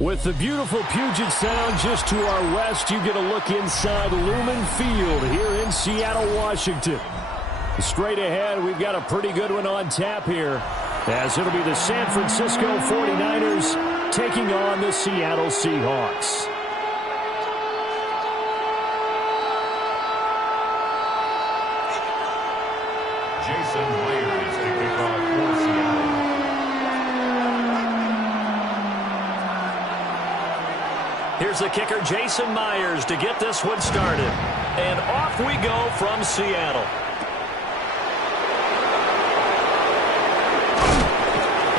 With the beautiful Puget Sound just to our west, you get a look inside Lumen Field here in Seattle, Washington. Straight ahead, we've got a pretty good one on tap here, as it'll be the San Francisco 49ers taking on the Seattle Seahawks. Jason Myers to kick off for Seattle. Here's the kicker, Jason Myers, to get this one started. And off we go from Seattle.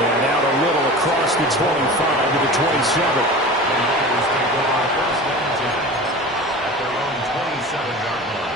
And out a little across the 25 to the 27. And Myers can go on first and 10 at their own 27-yard line.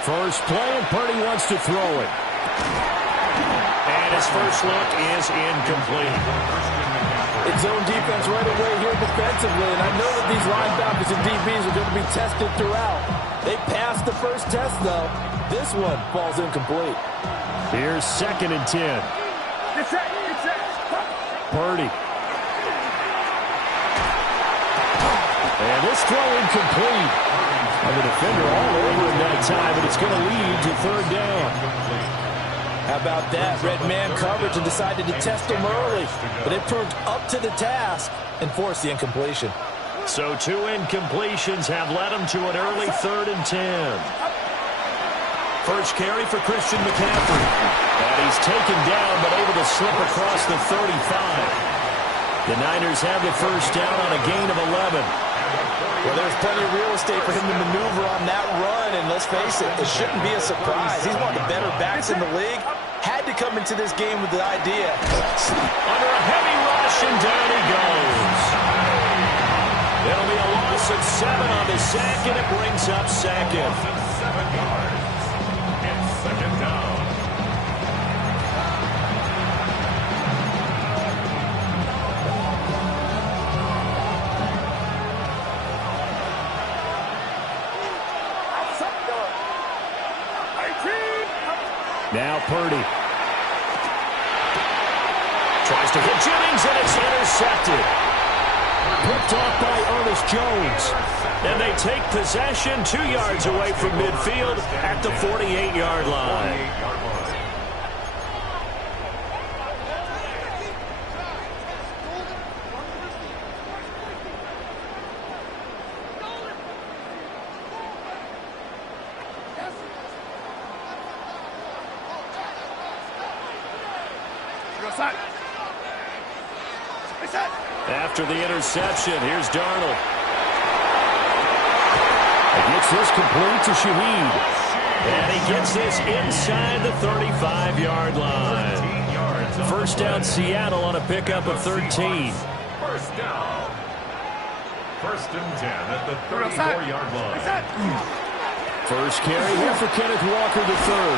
First play, and Purdy wants to throw it. And his first look is incomplete. It's zone defense right away here defensively, and I know that these linebackers and DBs are going to be tested throughout. They passed the first test, though. This one falls incomplete. Here's 2nd and 10. Purdy. And this throw incomplete. And the defender all over him that time, but it's going to lead to 3rd down. How about that? Red man coverage and decided to test him early. But it proved up to the task and forced the incompletion. So 2 incompletions have led him to an early 3rd and 10. First carry for Christian McCaffrey. And he's taken down but able to slip across the 35. The Niners have the first down on a gain of 11. Well, there's plenty of real estate for him to maneuver on that run, and let's face it, it shouldn't be a surprise. He's one of the better backs in the league. Had to come into this game with the idea. Under a heavy rush, and down he goes. It'll be a loss of 7 on the sack, and it brings up 2nd. 7 yards. It's 2nd down. Now Purdy. Tries to hit Jennings, and it's intercepted. Picked off by Ernest Jones. And they take possession 2 yards away from midfield at the 48-yard line. After the interception, here's Darnold. He gets this complete to Shaheed. And he gets this inside the 35-yard line. First down Seattle on a pickup of 13. First down. 1st and 10 at the 34-yard line. First carry here for Kenneth Walker III.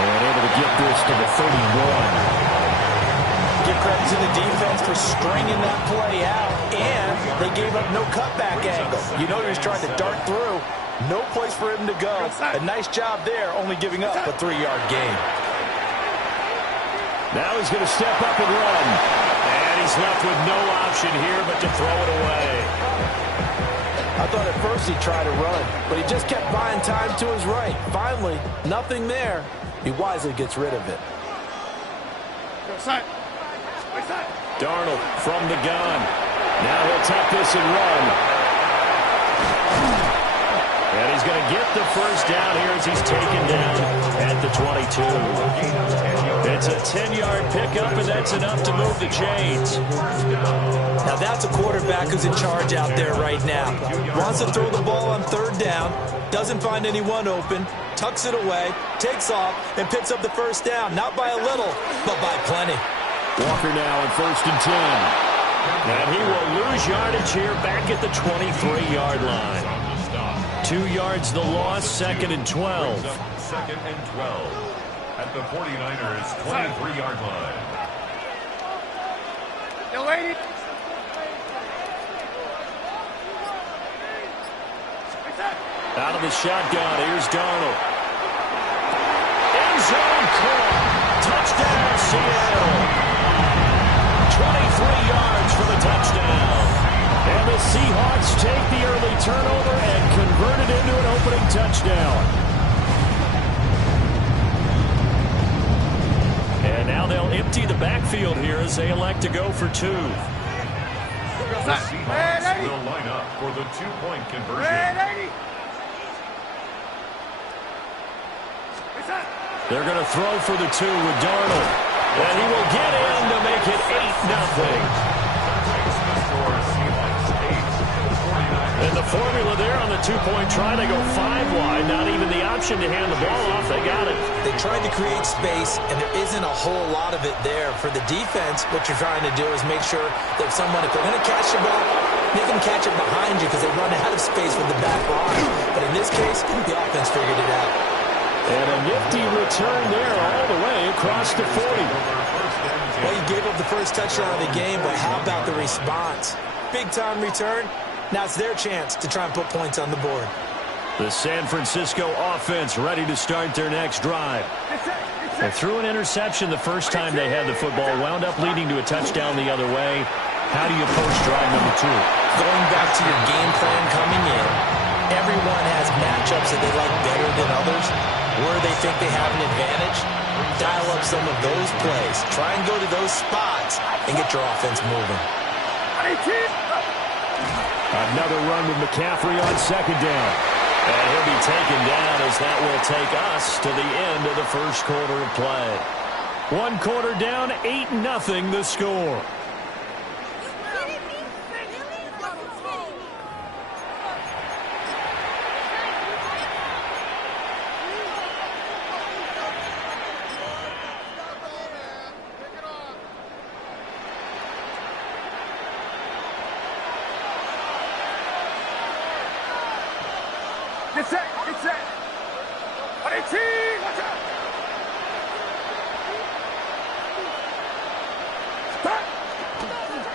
And able to get this to the 31. Give credit to the defense for stringing that play out, and they gave up no cutback angle. You know he was trying to dart through. No place for him to go. A nice job there, only giving up a 3-yard gain. Now he's going to step up and run. And he's left with no option here but to throw it away. I thought at first he'd try to run, but he just kept buying time to his right. Finally, nothing there. He wisely gets rid of it. Darnold from the gun. Now he'll take this and run. And he's going to get the first down here as he's taken down at the 22. It's a 10-yard pickup, and that's enough to move the chains. Now that's a quarterback who's in charge out there right now. Wants to throw the ball on 3rd down, doesn't find anyone open, tucks it away, takes off, and picks up the first down. Not by a little, but by plenty. Walker now on 1st and 10. And he will lose yardage here back at the 23-yard line. 2 yards the loss, 2nd and 12. 2nd and 12 at the 49ers' 23-yard line. Out of the shotgun, here's Darnold. End zone caught. Touchdown, Seattle. 23 yards for the touchdown. And the Seahawks take the early turnover and convert it into an opening touchdown. And now they'll empty the backfield here as they elect to go for two. The Seahawks will line up for the two-point conversion. They're going to throw for the two with Darnold. And he will get in to make it 8-0. And the formula there on the two-point try, they go 5 wide. Not even the option to hand the ball off. They got it. They tried to create space, and there isn't a whole lot of it there. For the defense, what you're trying to do is make sure that if they're going to catch the ball, make them catch it behind you because they run out of space with the back line. But in this case, the offense figured it out. And a nifty return there all the way across the 40. Well, you gave up the first touchdown of the game, but how about the response? Big-time return. Now it's their chance to try and put points on the board. The San Francisco offense ready to start their next drive. They threw an interception the first time they had the football, wound up leading to a touchdown the other way. How do you approach drive number 2? Going back to your game plan coming in, everyone has matchups that they like better than others. Where they think they have an advantage, dial up some of those plays. Try and go to those spots and get your offense moving. Another run with McCaffrey on second down. And he'll be taken down as that will take us to the end of the first quarter of play. 1 quarter down, 8-0 the score.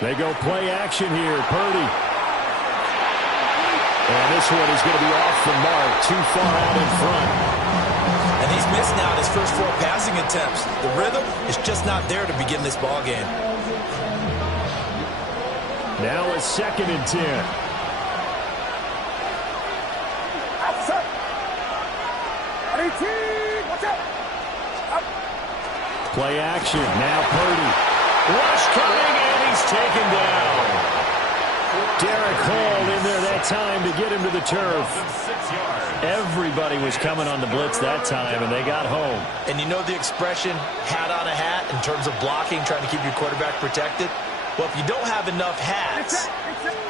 They go play action here. Purdy. And this one is going to be off the mark. Too far out in front. And he's missed now his first 4 passing attempts. The rhythm is just not there to begin this ball game. Now a 2nd and 10. Play action. Now Purdy. Rush coming, and he's taken down. Derek Hall in there that time to get him to the turf. Everybody was coming on the blitz that time, and they got home. And you know the expression, hat on a hat, in terms of blocking, trying to keep your quarterback protected? Well, if you don't have enough hats,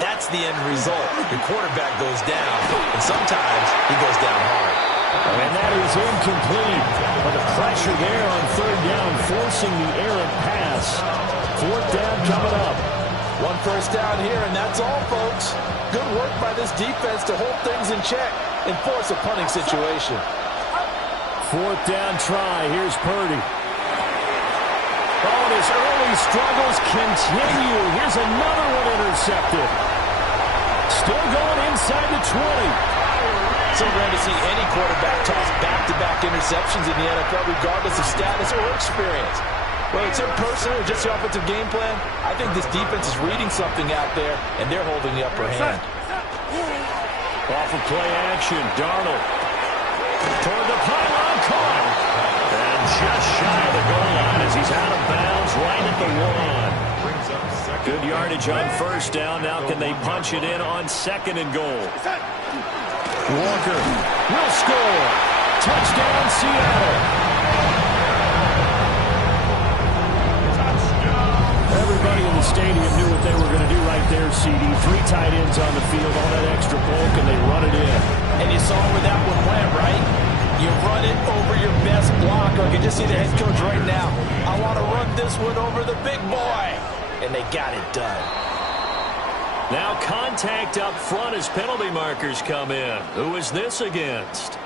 that's the end result. Your quarterback goes down, and sometimes he goes down hard. And that is incomplete. But the pressure there on 3rd down, forcing the errant pass. 4th down coming up. 1 first down here, and that's all, folks. Good work by this defense to hold things in check and force a punting situation. 4th down try. Here's Purdy. Oh, and his early struggles continue. Here's another one intercepted. Still going inside the 20. So rare to see any quarterback toss back-to-back interceptions in the NFL, regardless of status or experience. Whether it's him personally or just the offensive game plan, I think this defense is reading something out there, and they're holding the upper hand. Off of play action, Darnold. Toward the pylon, caught. And just shy of the goal line as he's out of bounds right at the 1. Good yardage on 1st down. Now can they punch it in on 2nd and goal? Walker will score. Touchdown, Seattle. Everybody in the stadium knew what they were going to do right there, CD. 3 tight ends on the field, all that extra bulk, and they run it in. And you saw where that one went, right? You run it over your best blocker. I can just see the head coach right now. I want to run this one over the big boy. And they got it done. Now contact up front as penalty markers come in. Who is this against?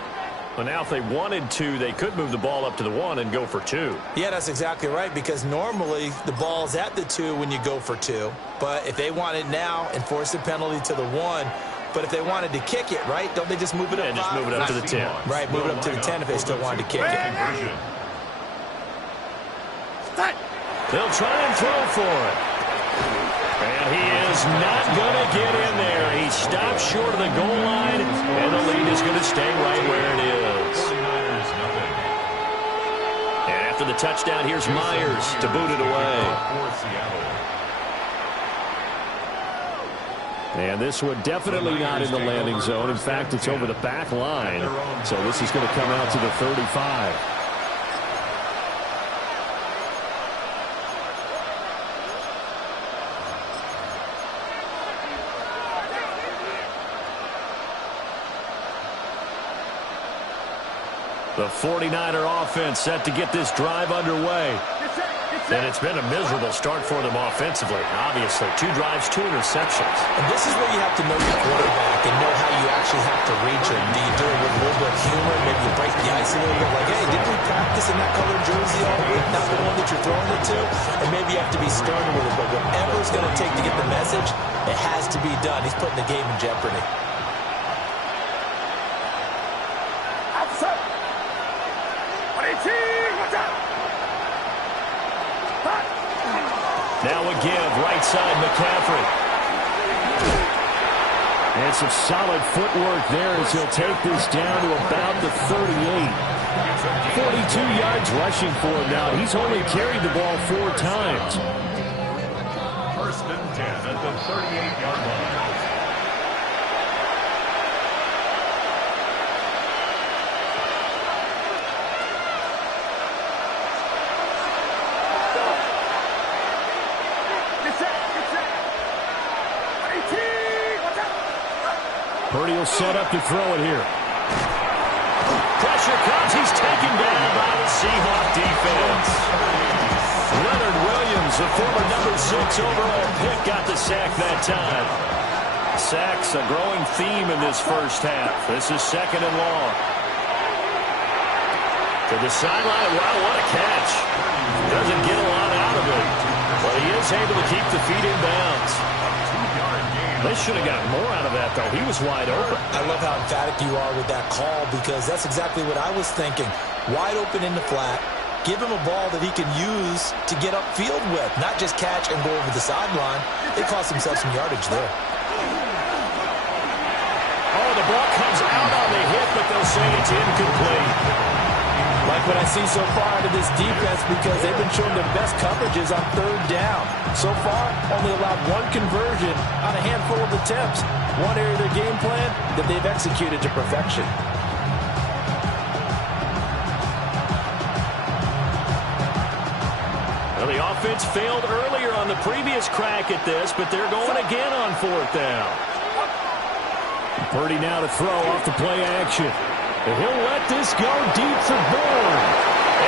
Well, now if they wanted to, they could move the ball up to the 1 and go for 2. Yeah, that's exactly right, because normally the ball's at the 2 when you go for 2. But if they want it now and force a penalty to the 1, But if they wanted to kick it, right, don't they just move it up? Yeah, just move it up to the 10. Right, move it up to the 10 if they still wanted to kick it. They'll try and throw for it. And he is not going to get in there. He stops short of the goal line, and the lead is going to stay right where it is. And after the touchdown, here's Myers to boot it away. And this one definitely not in the landing zone. In fact, it's over the back line. So this is going to come out to the 35. The 49er offense set to get this drive underway. And it's been a miserable start for them offensively. Obviously, 2 drives, 2 interceptions. And this is where you have to know your quarterback and know how you actually have to reach him. Do you do it with a little bit of humor? Maybe you break the ice a little bit. Like, hey, didn't we practice in that colored jersey all week? Not the one that you're throwing it to? And maybe you have to be stern with it. But whatever it's going to take to get the message, it has to be done. He's putting the game in jeopardy. Now a give, right side McCaffrey. And some solid footwork there as he'll take this down to about the 38. 42 yards rushing for him now. He's only carried the ball 4 times. First and 10 at the 38-yard line. Purdy will set up to throw it here. Pressure comes. He's taken down by the Seahawk defense. Leonard Williams, the former number 6 overall pick, got the sack that time. Sacks a growing theme in this first half. This is 2nd and long. To the sideline. Wow, what a catch. Doesn't get a lot out of it, but he is able to keep the feet in bounds. They should have gotten more out of that, though. He was wide open. I love how emphatic you are with that call because that's exactly what I was thinking. Wide open in the flat. Give him a ball that he can use to get upfield with, not just catch and go over the sideline. They cost themselves some yardage there. Oh, the ball comes out on the hit, but they'll say it's incomplete. Like what I see so far out of this defense because they've been showing their best coverages on 3rd down. So far, only allowed 1 conversion on a handful of attempts. One area of their game plan that they've executed to perfection. Well, the offense failed earlier on the previous crack at this, but they're going again on 4th down. Purdy now to throw off the play action. And he'll let this go deep for Bourne.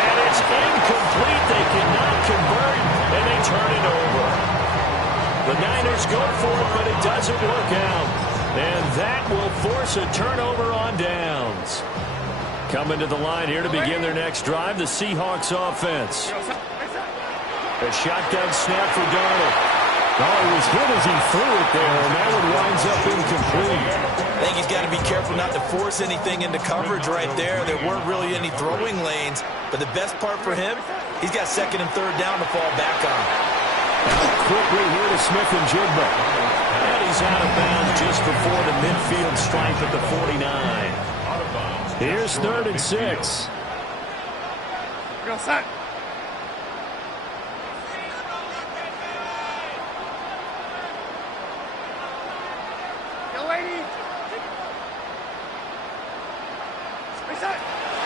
And it's incomplete. They cannot convert, and they turn it over. The Niners go for it, but it doesn't work out. And that will force a turnover on downs. Coming to the line here to begin their next drive, the Seahawks offense. A shotgun snap for Darnold. Oh, he was hit as he threw it there, and that one winds up incomplete. I think he's got to be careful not to force anything into coverage right there. There weren't really any throwing lanes, but the best part for him, he's got 2nd and 3rd down to fall back on. Quickly here to Smith and Jigba. And he's out of bounds just before the midfield stripe at the 49. Here's 3rd and 6. Go set.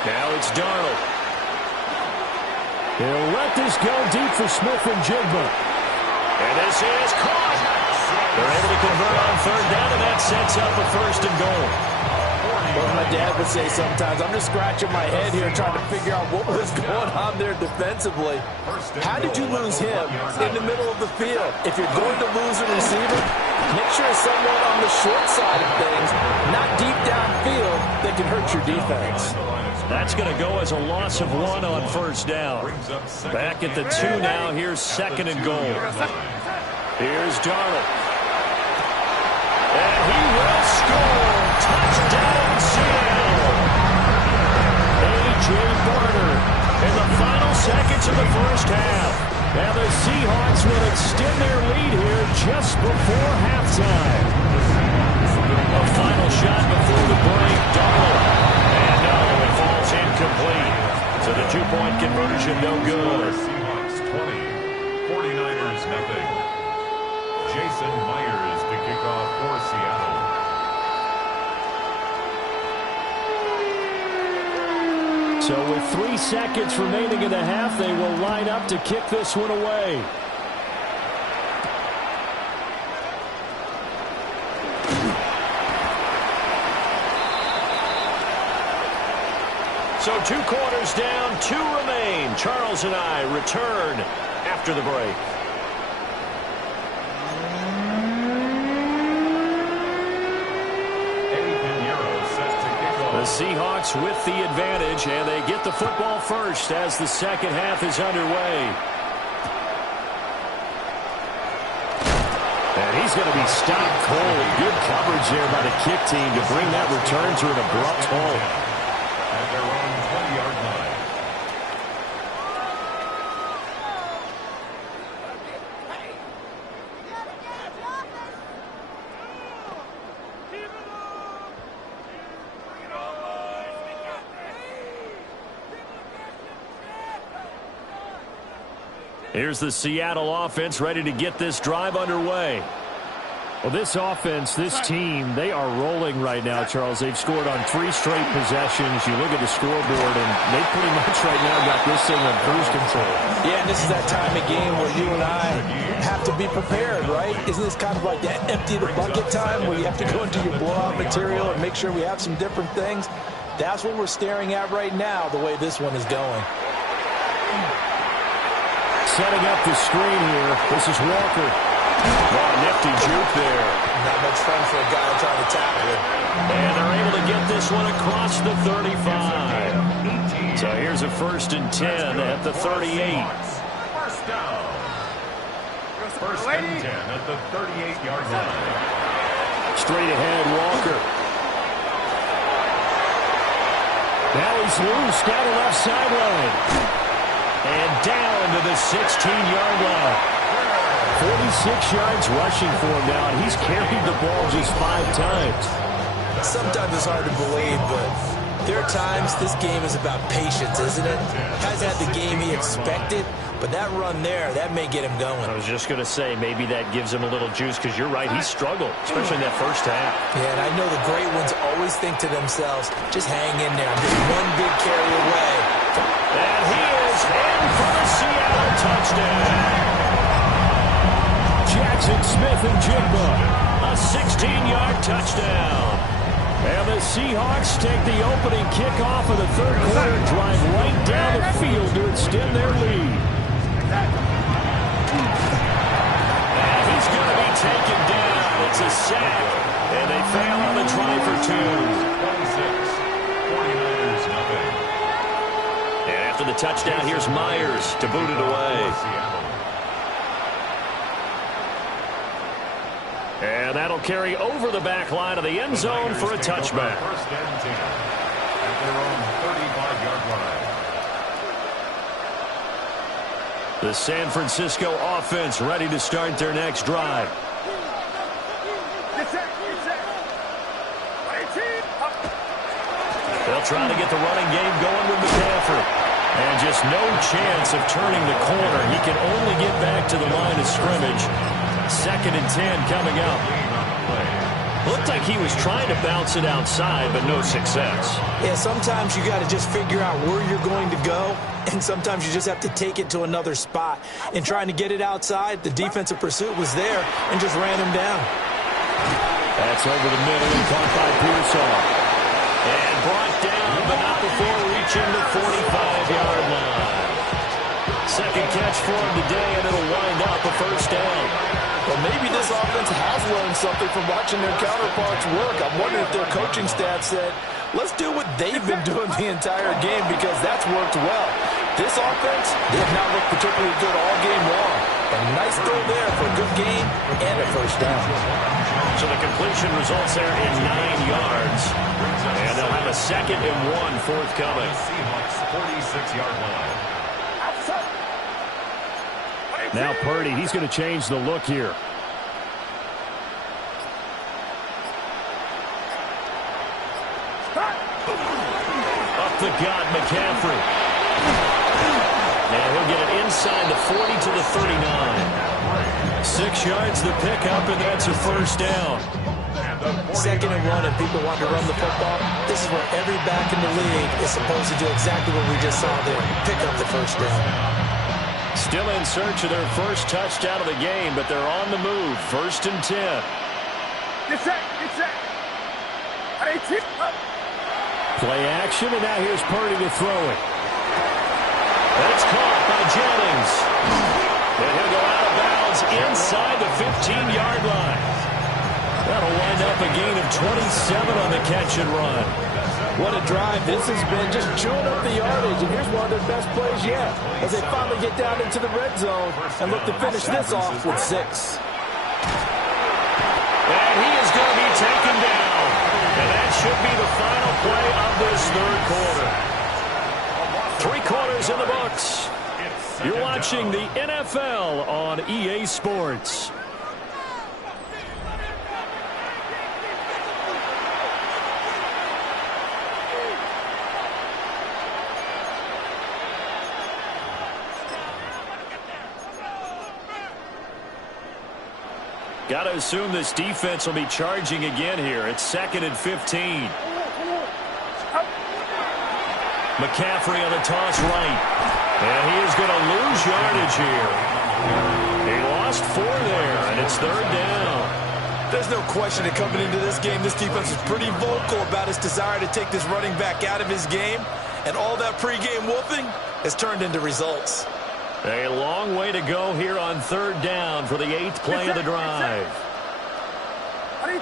Now it's Darnold. He'll let this go deep for Smith and Jigba. And this is caught. They're able to convert on 3rd down, and that sets up a 1st and goal. Well, my dad would say sometimes, I'm just scratching my head here trying to figure out what was going on there defensively. How did you lose him in the middle of the field? If you're going to lose a receiver, make sure it's someone on the short side of things, not deep downfield, that can hurt your defense. That's going to go as a loss of 1 on 1st down. Back at the 2 now. Here's 2nd and goal. Here's Darnold. And he will score. Touchdown, Seattle. A.J. Barner in the final seconds of the first half. Now the Seahawks will extend their lead here just before halftime. A final shot before the break. Darnold. And no, it falls incomplete. So the two-point conversion no good. Seahawks 20, 49ers nothing. Jason Myers to kick off for Seattle. So with 3 seconds remaining in the half, they will line up to kick this one away. So 2 quarters down, 2 remain. Charles and I return after the break. The Seahawks with the advantage, and they get the football first as the second half is underway. And he's going to be stopped cold. Good coverage there by the kick team to bring that return to an abrupt halt. At their own 20-yard line. Here's the Seattle offense ready to get this drive underway. Well, this offense, this team, they are rolling right now, Charles. They've scored on 3 straight possessions. You look at the scoreboard, and they pretty much right now got this thing on cruise control. Yeah, and this is that time of game where you and I have to be prepared, right? Isn't this kind of like that empty the bucket time where you have to go into your blowout material and make sure we have some different things? That's what we're staring at right now, the way this one is going. Setting up the screen here. This is Walker. Oh, nifty juke there. Not much fun for a guy trying to tackle it. And they're able to get this one across the 35. So here's a 1st and 10 at the 38. First down. First and 10 at the 38-yard line. Straight ahead, Walker. Now he's loose down the left sideline. And down to the 16-yard line. 46 yards rushing for him now, and he's carried the ball just 5 times. Sometimes it's hard to believe, but there are times this game is about patience, isn't it? Hasn't had the game he expected, but that run there, that may get him going. I was just going to say, maybe that gives him a little juice, because you're right, he struggled, especially in that first half. Yeah, and I know the great ones always think to themselves, just hang in there. I'm just one big carry away. And he is in for the Seattle touchdown. Jackson Smith and Jigba, a 16-yard touchdown. And the Seahawks take the opening kickoff of the third quarter and drive right down the field to extend their lead. And he's going to be taken down. It's a sack, and they fail on the try for 2. 26, 49ers nothing. And after the touchdown, here's Myers to boot it away. And that'll carry over the back line of the end zone for a touchback. First and 10 at their own 35-yard line. The San Francisco offense ready to start their next drive. They'll try to get the running game going with McCaffrey. And just no chance of turning the corner. He can only get back to the line of scrimmage. 2nd and 10 coming up. Looked like he was trying to bounce it outside, but no success. Yeah, sometimes you got to just figure out where you're going to go, and sometimes you just have to take it to another spot. In trying to get it outside, the defensive pursuit was there and just ran him down. That's over the middle and caught by Pearsall. And brought down, but not before reaching the 45-yard line. Second catch for him today, and it'll wind up a first down. Well, maybe this offense has learned something from watching their counterparts work. I'm wondering if their coaching staff said, let's do what they've been doing the entire game, because that's worked well. This offense, they have not looked particularly good all game long. And nice throw there for a good gain and a first down. So the completion results there in 9 yards. And they'll have a 2nd and 1 forthcoming. Seahawks 46-yard line. Now Purdy, he's going to change the look here. Up the gut, McCaffrey. And he'll get it inside the 40 to the 39. 6 yards the pickup, and that's a first down. 2nd and 1, and people want to run the football. This is where every back in the league is supposed to do exactly what we just saw there. Pick up the first down. Still in search of their first touchdown of the game, but they're on the move. 1st and 10. Get set. Play action, and now here's Purdy to throw it. That's caught by Jennings. And he'll go out of bounds inside the 15-yard line. That'll wind up a gain of 27 on the catch and run. What a drive this has been, just chewing up the yardage, and here's one of their best plays yet as they finally get down into the red zone and look to finish this off with 6. And he is going to be taken down. And that should be the final play of this 3rd quarter. 3 quarters in the books. You're watching the NFL on EA Sports. Got to assume this defense will be charging again here. It's 2nd and 15. McCaffrey on the toss right. And he is going to lose yardage here. He lost 4 there, and it's 3rd down. There's no question that coming into this game, this defense is pretty vocal about its desire to take this running back out of his game. And all that pregame whooping has turned into results. A long way to go here on 3rd down for the 8th play of the drive. They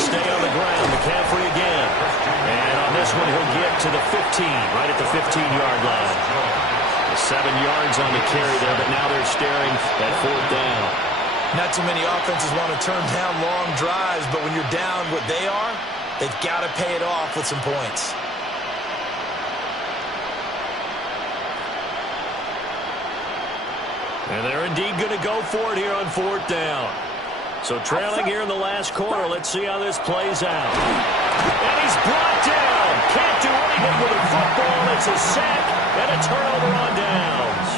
stay on the ground. McCaffrey again. And on this one, he'll get to the 15, right at the 15-yard line. 7 yards on the carry there, but now they're staring at 4th down. Not too many offenses want to turn down long drives, but when you're down what they are, they've got to pay it off with some points. And they're indeed going to go for it here on 4th down. So trailing here in the last quarter. Let's see how this plays out. And he's brought down. Can't do anything with a football. It's a sack and a turnover on downs.